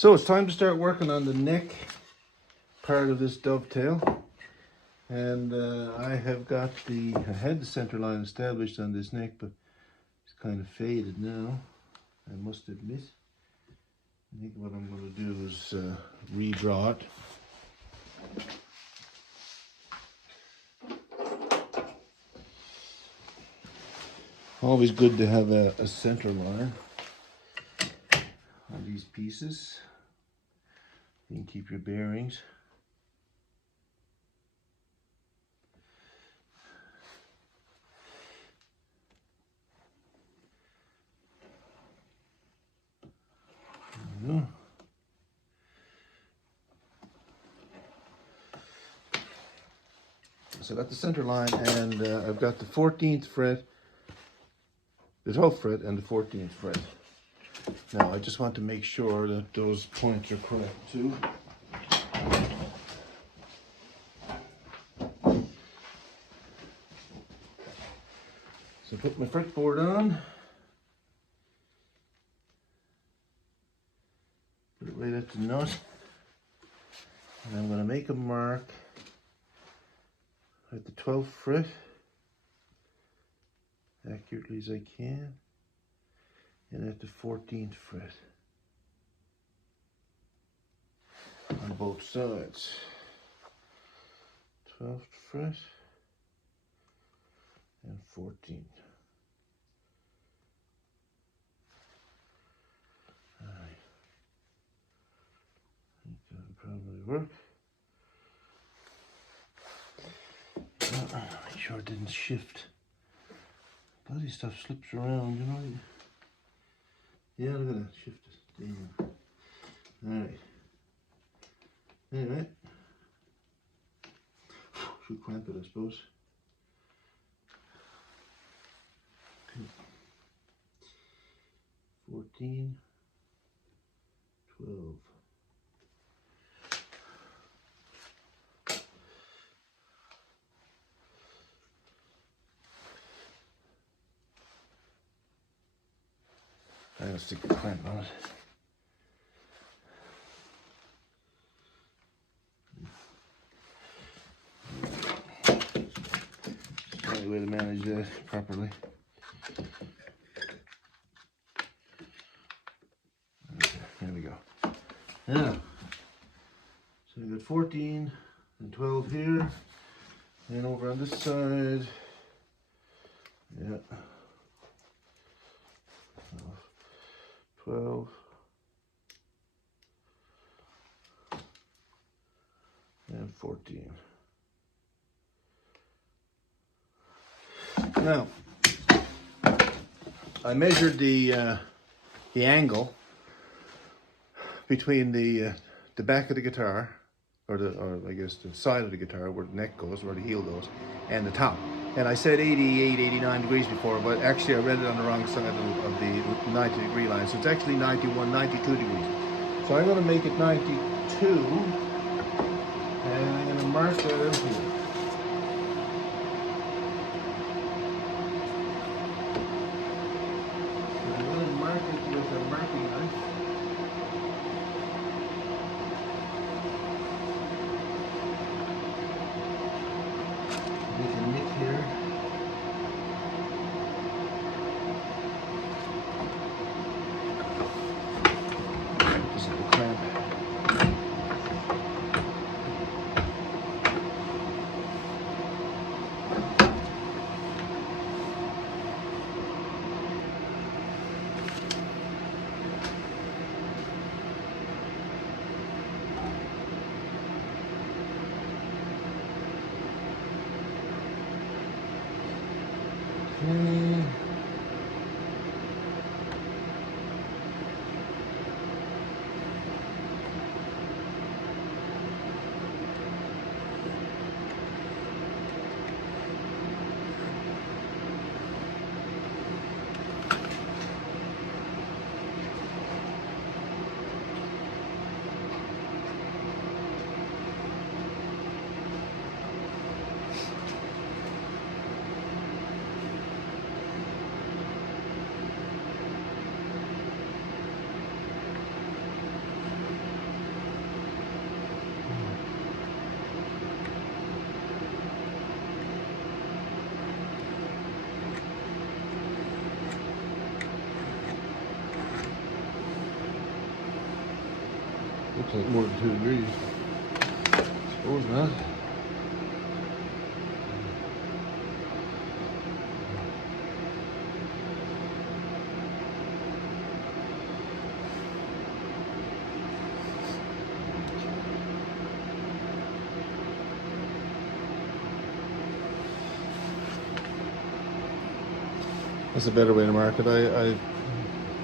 So it's time to start working on the neck part of this dovetail. And I had the center line established on this neck, but it's kind of faded now, I must admit. I think what I'm going to do is redraw it. Always good to have a center line on these pieces. You can keep your bearings. There we go. So I got the center line, and I've got the 14th fret, the 12th fret, and the 14th fret. Now I just want to make sure that those points are correct too. So put my fretboard on, put it right at the nut, and I'm going to make a mark at the 12th fret, accurately as I can, and at the 14th fret on both sides. 12th fret and 14th. I think that'll probably work. Make sure it didn't shift. Bloody stuff slips around, you know. Yeah, look at that, shifted. Damn. Alright. Anyway. Should clamp it, I suppose. Okay. 14, 12. I'm going to stick the clamp on it. It's the only way to manage that properly. Okay, there we go. Now, so we got 14 and 12 here, and over on this side, yeah. 12 and 14. Now, I measured the angle between the back of the guitar, or I guess the side of the guitar where the neck goes, where the heel goes, and the top. And I said 88, 89 degrees before, but actually I read it on the wrong side of the 90 degree line. So it's actually 91, 92 degrees. So I'm going to make it 92, and I'm going to mark that out here. So I'm going to mark it with a marking knife. Make a nick here. Just a clamp. Looks like more than 2 degrees. Suppose not. That's a better way to mark it. I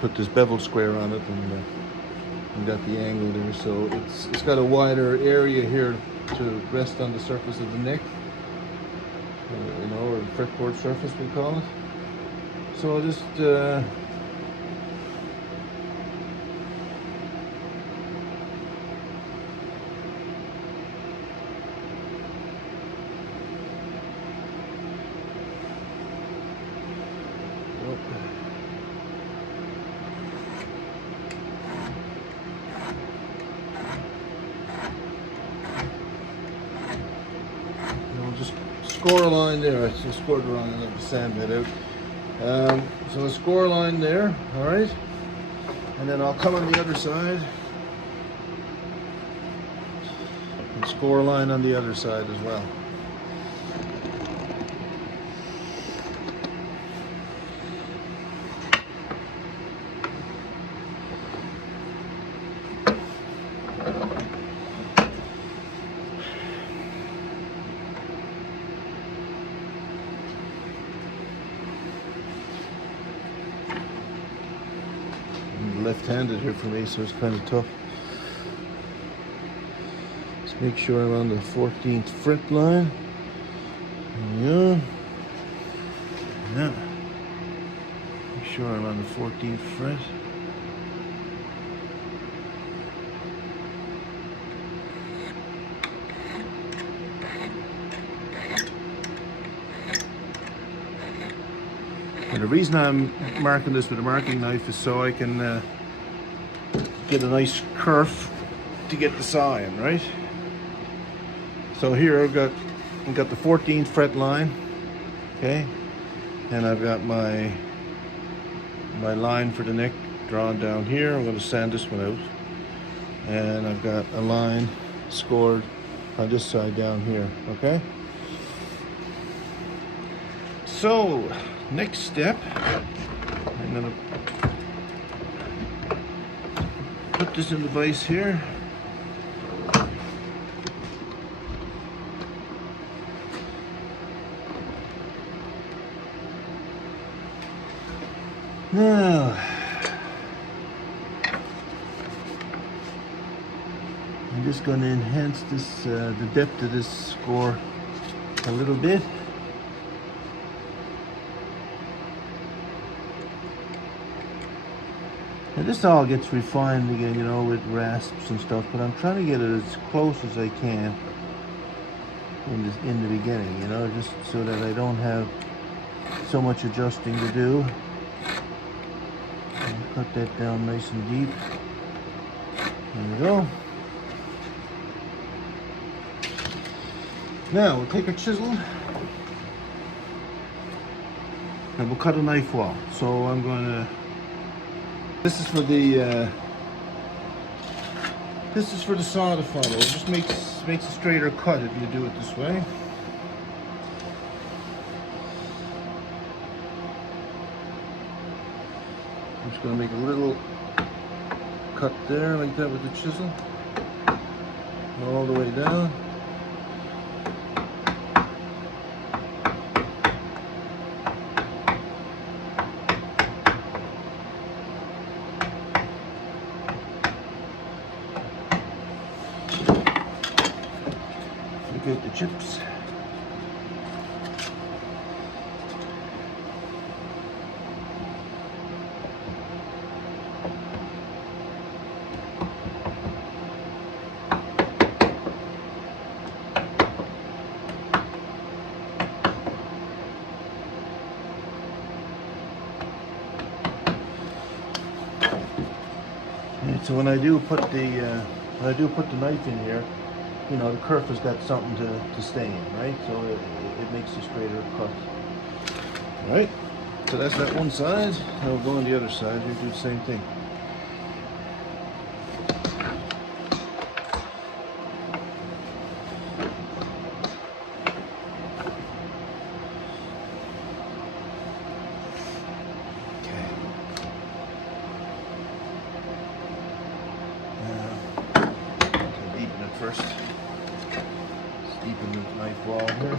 put this bevel square on it and got the angle there, so it's got a wider area here to rest on the surface of the neck, you know, or fretboard surface we call it. So I'll just just score a line there. I just scored it wrong and let the sand head out. So a score a line there, all right? And then I'll come on the other side and score a line on the other side as well. Left-handed here for me, so it's kind of tough. Let's make sure I'm on the 14th fret line. Yeah. Make sure I'm on the 14th fret. And the reason I'm marking this with a marking knife is so I can get a nice kerf to get the saw in, right? So here I've got the 14th fret line, okay, and I've got my line for the neck drawn down here. I'm going to sand this one out, and I've got a line scored on this side down here, okay? So next step, I'm going to put this in the vise here. Now, I'm just going to enhance this, the depth of this score a little bit. And this all gets refined again, you know, with rasps and stuff, but I'm trying to get it as close as I can in the beginning, you know, just so that I don't have so much adjusting to do. And cut that down nice and deep. There we go. Now we'll take a chisel and we'll cut a knife wall. So I'm going to. This is for the saw to follow. It just makes a straighter cut if you do it this way. I'm just going to make a little cut there like that with the chisel, all the way down. Get the chips. Right, so when I do put the knife in here, you know, the kerf has got something to stay in, right? So it makes a straighter cut. All right, so that's that one side. Now we'll go on the other side. We do the same thing. first. It's deep in the knife wall here.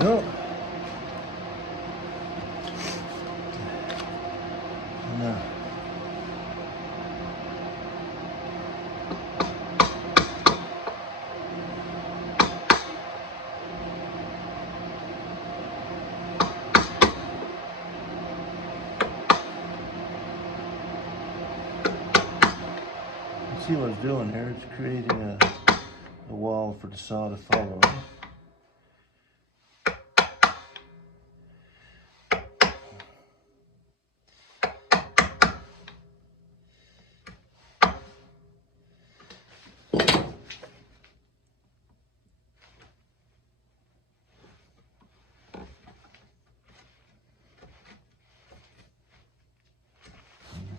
No. No. See what it's doing here, it's creating a wall for the saw to follow.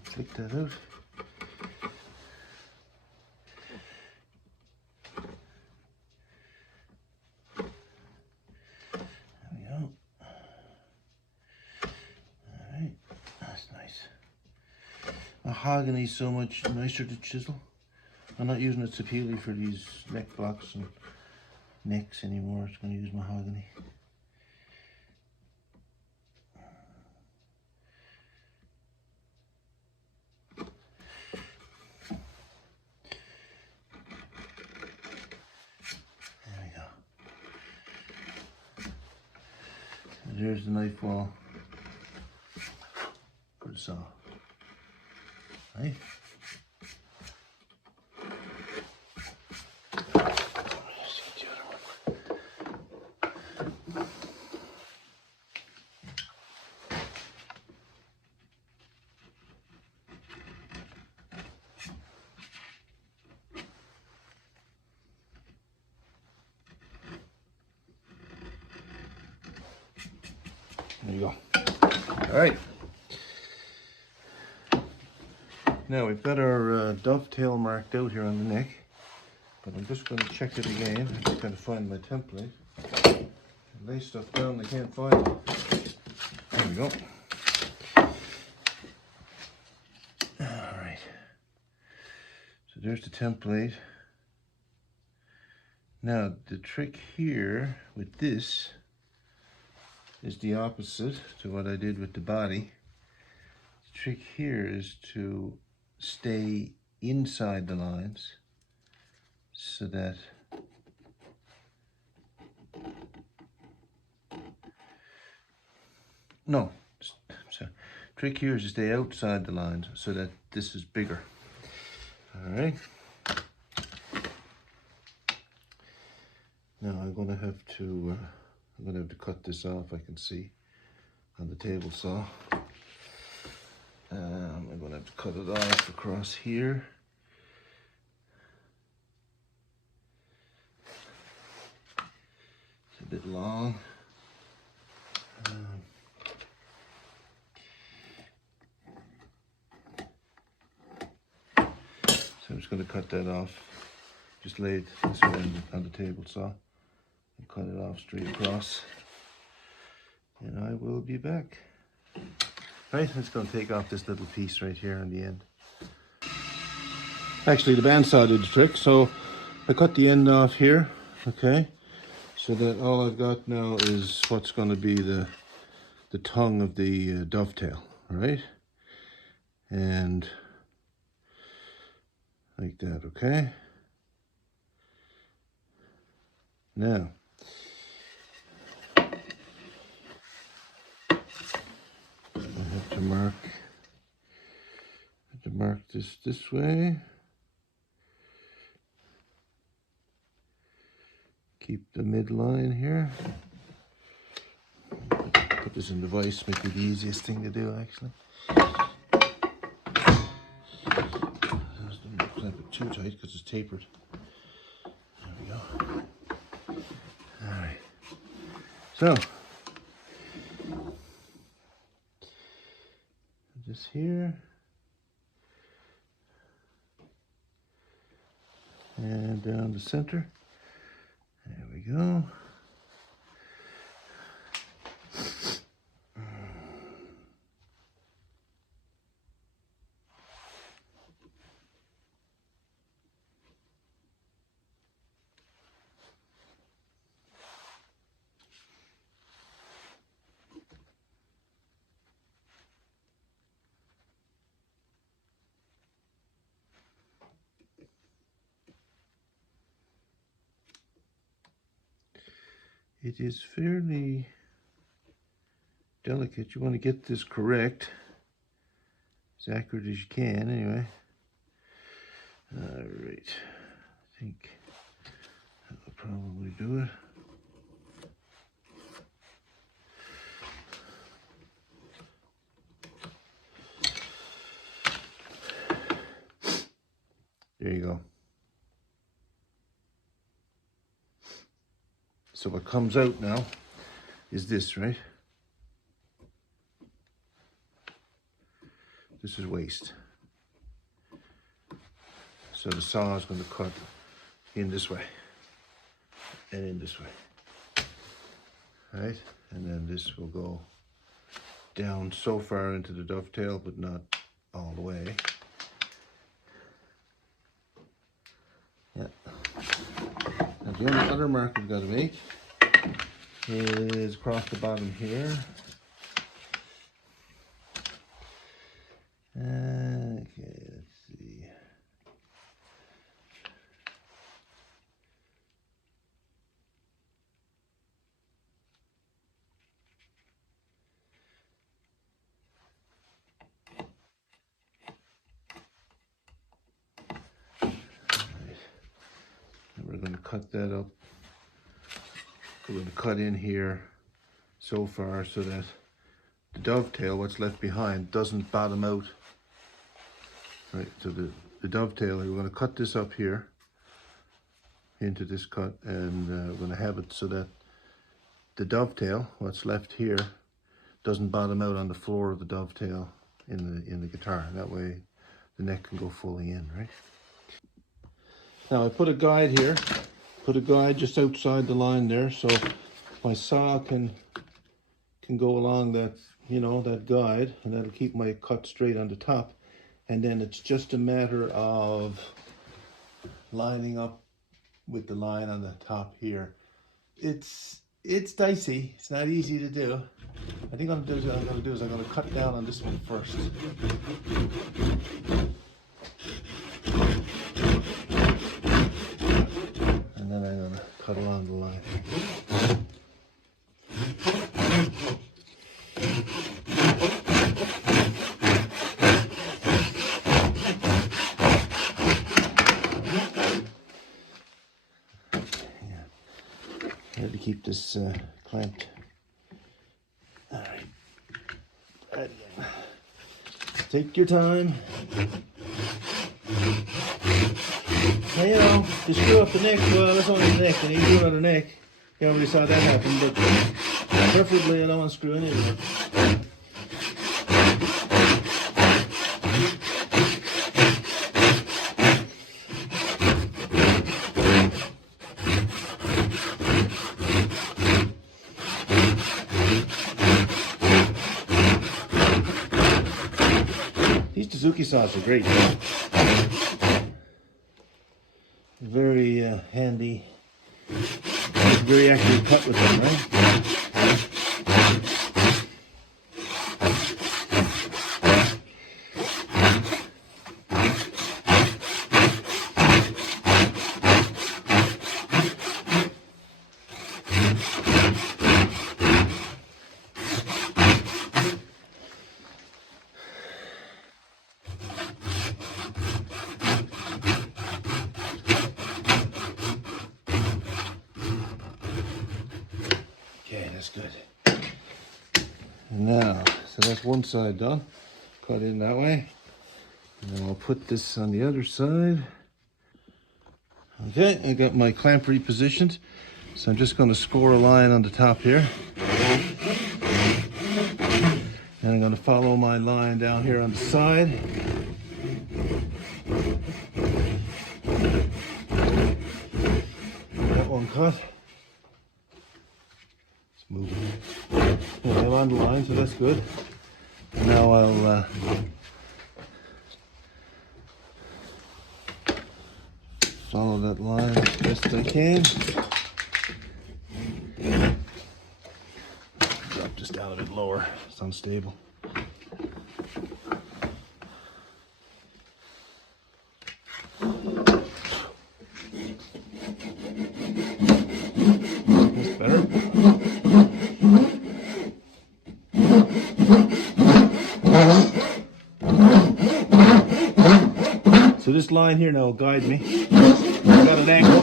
Flick that out. Mahogany is so much nicer to chisel. I'm not using a Sapili for these neck blocks and necks anymore. It's going to use mahogany. There we go. And there's the knife wall for the saw. Right? There you go. All right. Now we've got our dovetail marked out here on the neck, but I'm just going to check it again. I'm just going to find my template. I lay stuff down, I can't find it. There we go. All right. So there's the template. Now the trick here with this is the opposite to what I did with the body. The trick here is to stay inside the lines so that so trick here is to stay outside the lines so that this is bigger. All right. Now I'm going to have to cut this off. I can see on the table saw. I'm going to have to cut it off across here. It's a bit long. So I'm just going to cut that off. Just lay it this way on the table saw and cut it off straight across. And I will be back. Right, I'm just going to take off this little piece right here on the end. Actually, the bandsaw did the trick, so I cut the end off here, okay? So that all I've got now is what's going to be the tongue of the dovetail, right? And like that, okay? Now, I have to mark this way. Keep the midline here. Put this in the vise, make it the easiest thing to do actually. Don't clamp it too tight because it's tapered. There we go. Alright. So this here. and down the center. There we go. It is fairly delicate. You want to get this correct, as accurate as you can anyway. All right, I think that'll probably do it. There you go. So what comes out now is this, right? This is waste. So the saw is going to cut in this way and in this way, right? And then this will go down so far into the dovetail, but not all the way. Yeah. Now the only other mark we've got to make is across the bottom here. Okay, let's see. And we're going to cut that up. We're going to cut in here so far so that the dovetail, what's left behind, doesn't bottom out. Right, so the dovetail, we're going to cut this up here into this cut, and we're going to have it so that the dovetail, what's left here, doesn't bottom out on the floor of the dovetail in the guitar. That way the neck can go fully in, right? Now I put a guide here, put a guide just outside the line there, so my saw can go along that, you know, that guide, and that'll keep my cut straight on the top. And then it's just a matter of lining up with the line on the top here. It's dicey. It's not easy to do. I think what I'm going to do is I'm going to cut down on this one first. And then I'm going to cut along the line. To keep this clamped. All right, right again. Take your time. Now, you know, to screw up the neck, well, that's only the neck, and you can do it on the neck. You already saw that happen, but preferably I don't want to screw anything. These Suzuki saws are great. Very handy. Very accurate cut with them, right? That's good. And now, so that's one side done. Cut in that way. And then I'll put this on the other side. Okay, I got my clamp repositioned. So I'm just going to score a line on the top here. And I'm going to follow my line down here on the side. one cut. Let's move it. Yeah, I'm on the line, so that's good. And now I'll follow that line as best I can. Drop this down a bit lower, it's unstable. That's better. So this line here now will guide me. I've got an angle.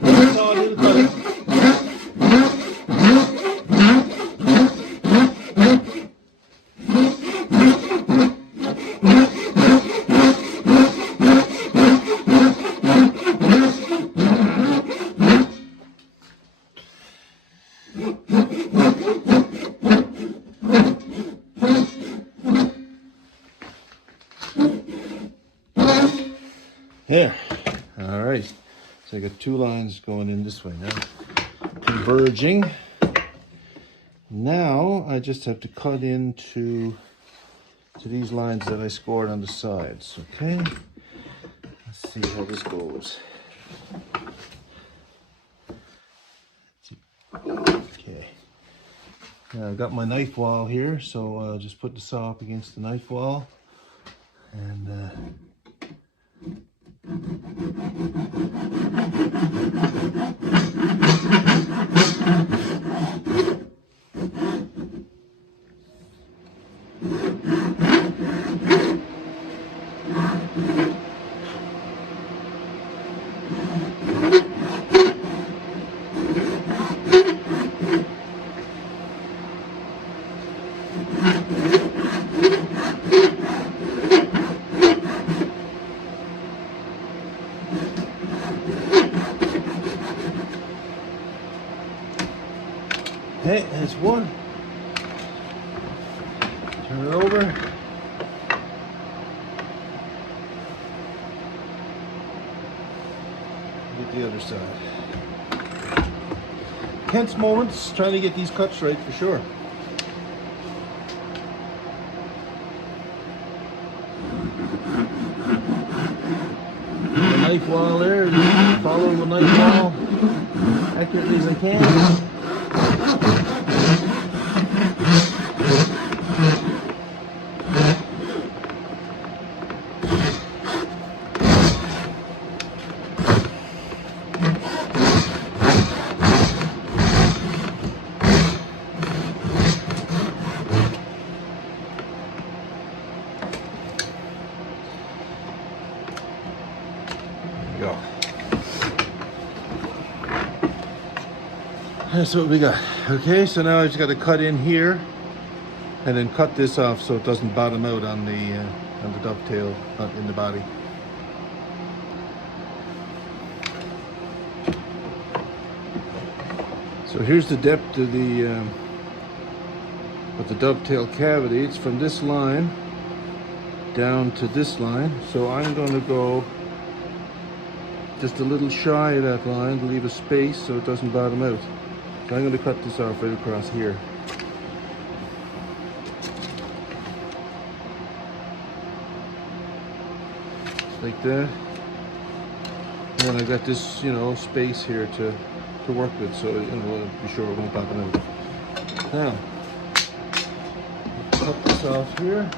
That's how I do the cutting. There. All right. So I got two lines going in this way now, converging. Now I just have to cut into these lines that I scored on the sides. Okay. Let's see how this goes. Okay. Now I've got my knife wall here, so I'll just put the saw up against the knife wall and. Okay, there's one. Turn it over. Get the other side. Tense moments trying to get these cuts right for sure. The knife wall there, follow the knife wall accurately as I can. Go. That's what we got. Okay, so now I just got to cut in here and then cut this off so it doesn't bottom out on the dovetail in the body. So here's the depth of the dovetail cavity. It's from this line down to this line. So I'm going to go just a little shy of that line to leave a space so it doesn't bottom out. So I'm going to cut this off right across here. Just like that. And then I got this, space here to work with, so be sure it won't bottom out. Now, cut this off here.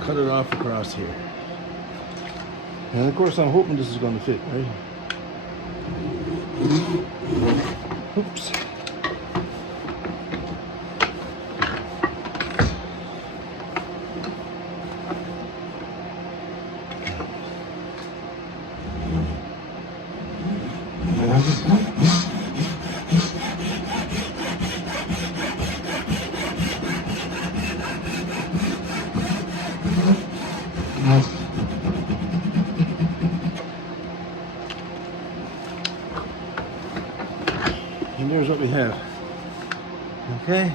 Cut it off across here. And of course I'm hoping this is going to fit, right? Oops. And there's what we have. Okay.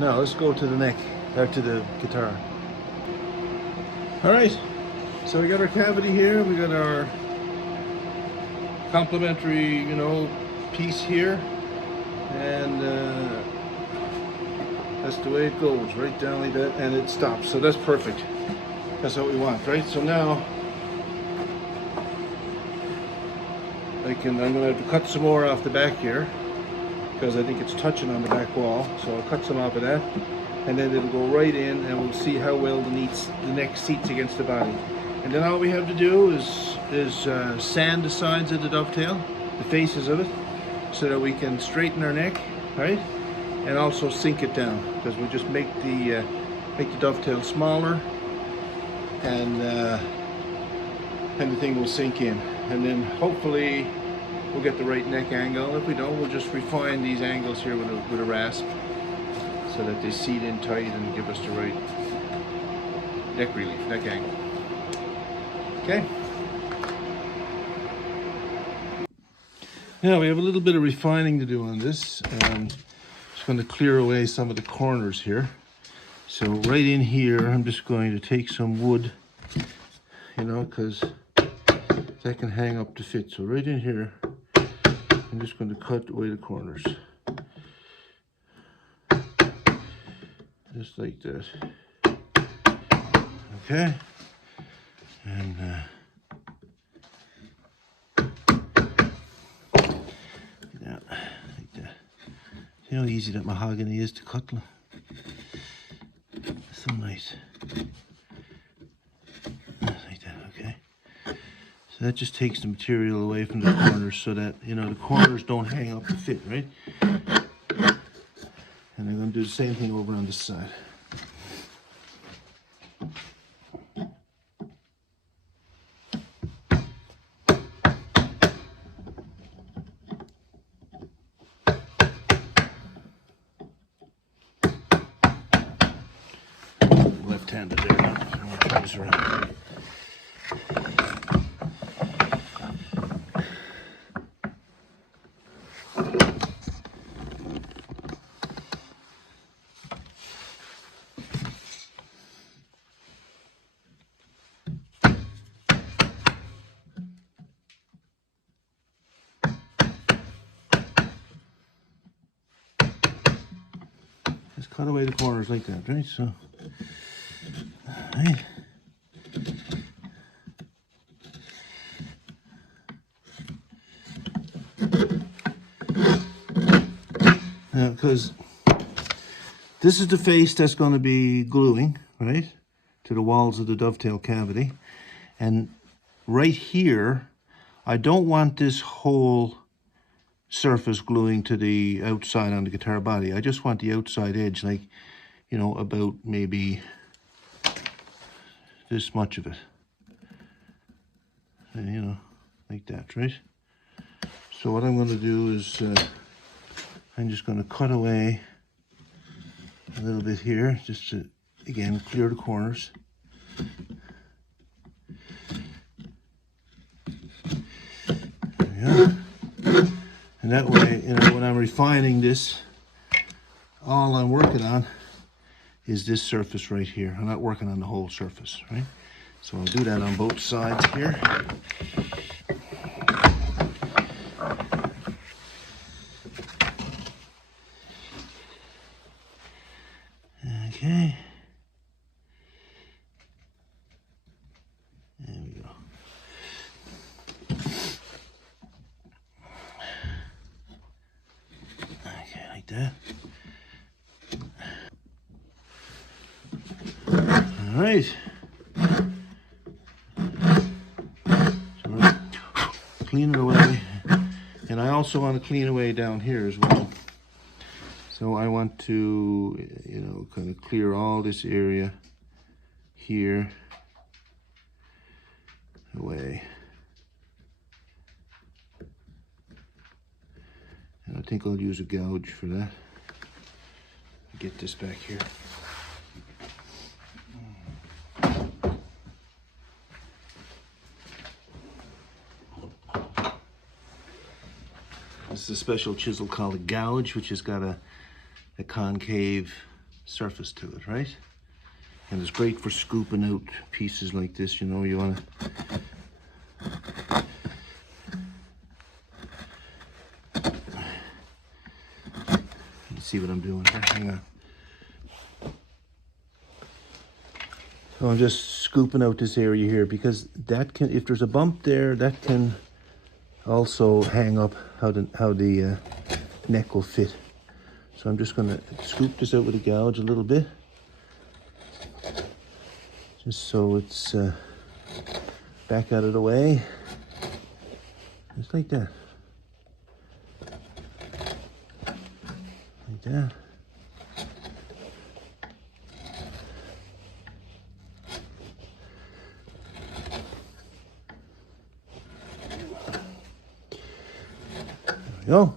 Now let's go to the neck, or to the guitar. All right. So we got our cavity here. We got our complementary, piece here, and that's the way it goes, right down like that, and it stops. So that's perfect. That's what we want, right? So now I'm gonna have to cut some more off the back here because I think it's touching on the back wall. So I'll cut some off of that, and then it'll go right in, and we'll see how well the neck seats against the body. And then all we have to do is sand the sides of the dovetail, the faces of it, so that we can straighten our neck, right? And also sink it down, because we just make the dovetail smaller, and the thing will sink in. And then hopefully we'll get the right neck angle. If we don't, we'll just refine these angles here with a rasp, so that they seat in tight and give us the right neck relief, neck angle. Okay. Now we have a little bit of refining to do on this. Just going to clear away some of the corners here. So right in here, I'm just going to take some wood, because that can hang up to fit. So right in here, I'm just going to cut away the corners. Just like that. Okay. And yeah, like that. See how easy that mahogany is to cut? So nice. Like that, okay. So that just takes the material away from the corners, so that the corners don't hang up to fit, right? And I'm going to do the same thing over on this side. Left-handed there now. I'm going to try this around. Just cut away the corners like that, right? So, right. Now, because this is the face that's going to be gluing, right, to the walls of the dovetail cavity. And right here, I don't want this whole surface gluing to the outside on the guitar body. I just want the outside edge, like, about maybe this much of it. And, like that, right? So what I'm going to do is I'm just going to cut away a little bit here, just to, again, clear the corners. There we go. And that way, when I'm refining this, all I'm working on is this surface right here. I'm not working on the whole surface, right? So I'll do that on both sides here. Okay. There we go. Okay, like that. All right. So we're cleaning away. And I also want to clean away down here as well. So I want to, kind of clear all this area here away. And I think I'll use a gouge for that. Get this back here. is a special chisel called a gouge, which has got a concave surface to it, right? And it's great for scooping out pieces like this, you know, you want to... Let's see what I'm doing here, hang on. So I'm just scooping out this area here because that can, if there's a bump there, that can also hang up how the neck will fit. So I'm just going to scoop this out with a gouge a little bit, just so it's back out of the way, just like that, like that. There we go.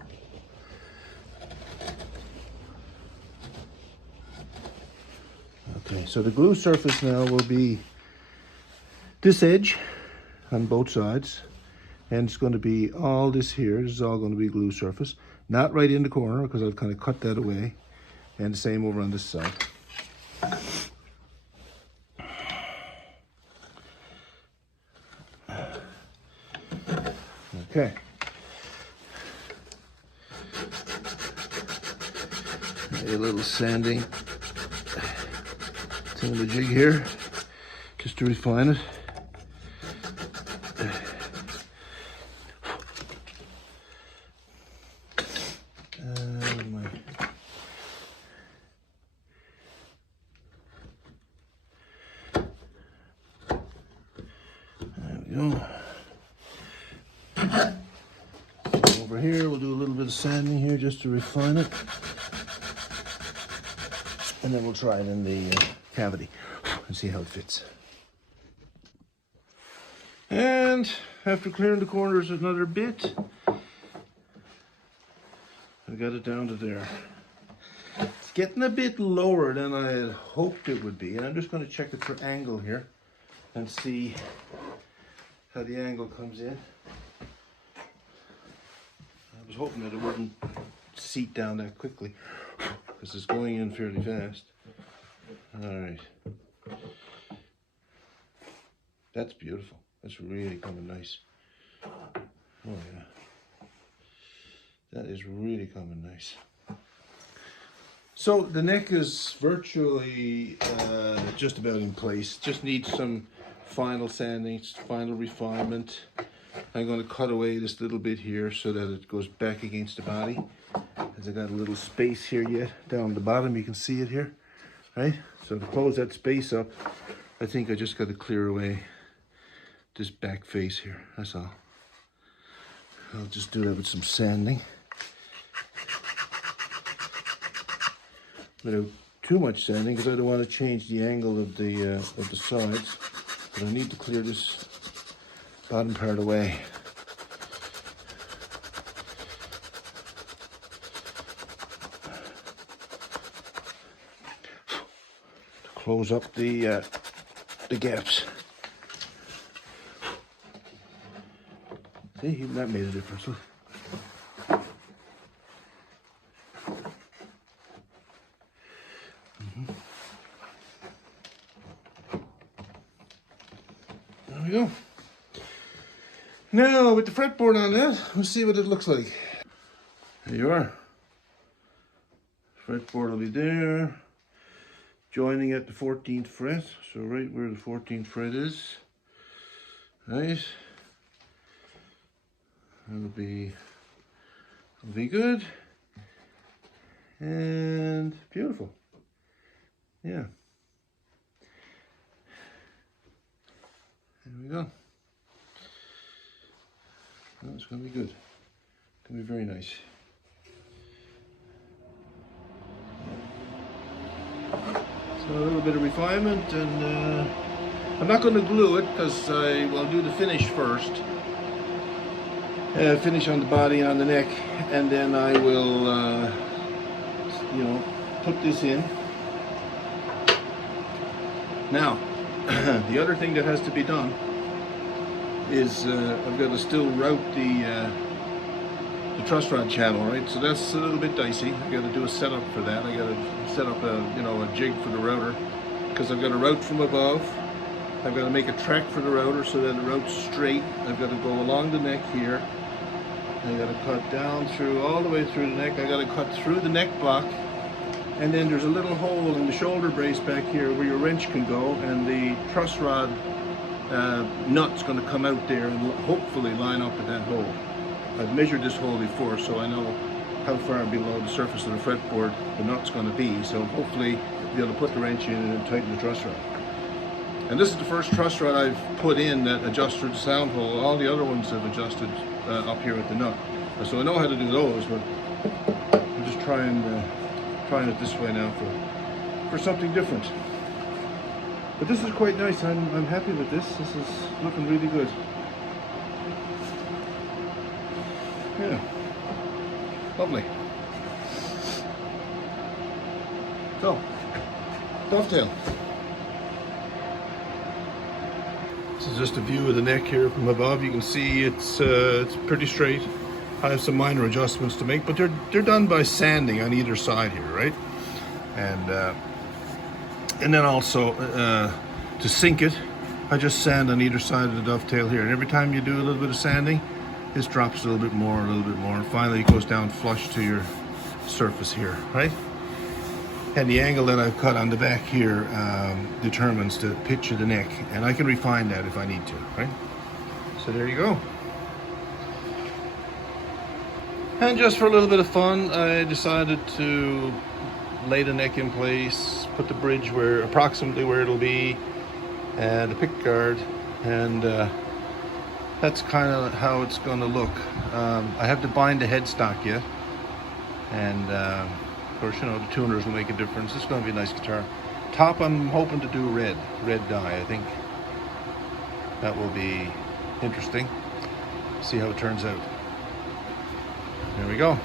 Okay, so the glue surface now will be this edge on both sides, and it's going to be all this here. This is all going to be glue surface. Not right in the corner because I've kind of cut that away, and the same over on this side. Okay. A little sanding the jig here, just to refine it. There we go. Over here, we'll do a little bit of sanding here just to refine it. And then we'll try it in the cavity and see how it fits. And after clearing the corners another bit, I got it down to there. It's getting a bit lower than I had hoped it would be, and I'm just going to check it for angle here and see how the angle comes in. I was hoping that it wouldn't seat down that quickly because it's going in fairly fast. All right. That's beautiful. That's really coming nice. Oh yeah. That is really coming nice. So the neck is virtually just about in place. Just needs some final sanding, final refinement. I'm going to cut away this little bit here so that it goes back against the body. As I got a little space here yet down the bottom, you can see it here, right? So to close that space up, I think I just got to clear away this back face here, that's all. I'll just do that with some sanding. Without too much sanding because I don't want to change the angle of the sides. But I need to clear this bottom part away. To close up the gaps. See, even that made a difference. Look. There we go. Now with the fretboard on that, let's see what it looks like. There you are. Fretboard will be there, joining at the 14th fret, so right where the 14th fret is. Right. That'll be good and beautiful. Yeah. There we go. Well, it's going to be good. It's going to be very nice. So a little bit of refinement, and I'm not going to glue it because I will do the finish first. Finish on the body and on the neck, and then I will, you know, put this in. Now, the other thing that has to be done is I've got to still route the truss rod channel, right? So that's a little bit dicey. I got to do a setup for that. I got to set up a, you know, a jig for the router, because I've got a route from above. I've got to make a track for the router so that the route's straight. I've got to go along the neck here. I got to cut down through, all the way through the neck. I got to cut through the neck block, and then there's a little hole in the shoulder brace back here where your wrench can go, and the truss rod nut's going to come out there and hopefully line up at that hole. I've measured this hole before, so I know how far below the surface of the fretboard the nut's going to be. So hopefully I'll be able to put the wrench in and tighten the truss rod. And this is the first truss rod I've put in that adjusted the sound hole. All the other ones have adjusted up here at the nut. So I know how to do those, but I'm just trying it this way now for something different. But this is quite nice. I'm happy with this. This is looking really good. Yeah, lovely. So, dovetail. This is just a view of the neck here from above. You can see it's pretty straight. I have some minor adjustments to make, but they're done by sanding on either side here, right? And then also to sink it, I just sand on either side of the dovetail here. And every time you do a little bit of sanding, this drops a little bit more, and finally it goes down flush to your surface here, right? And the angle that I've cut on the back here determines the pitch of the neck, and I can refine that if I need to, right? So there you go. And just for a little bit of fun, I decided to lay the neck in place, put the bridge approximately where it'll be, and a pick guard, and that's kind of how it's going to look. I have to bind the headstock yet, and of course, you know, the tuners will make a difference. It's going to be a nice guitar. Top, I'm hoping to do red dye. I think that will be interesting. See how it turns out. There we go.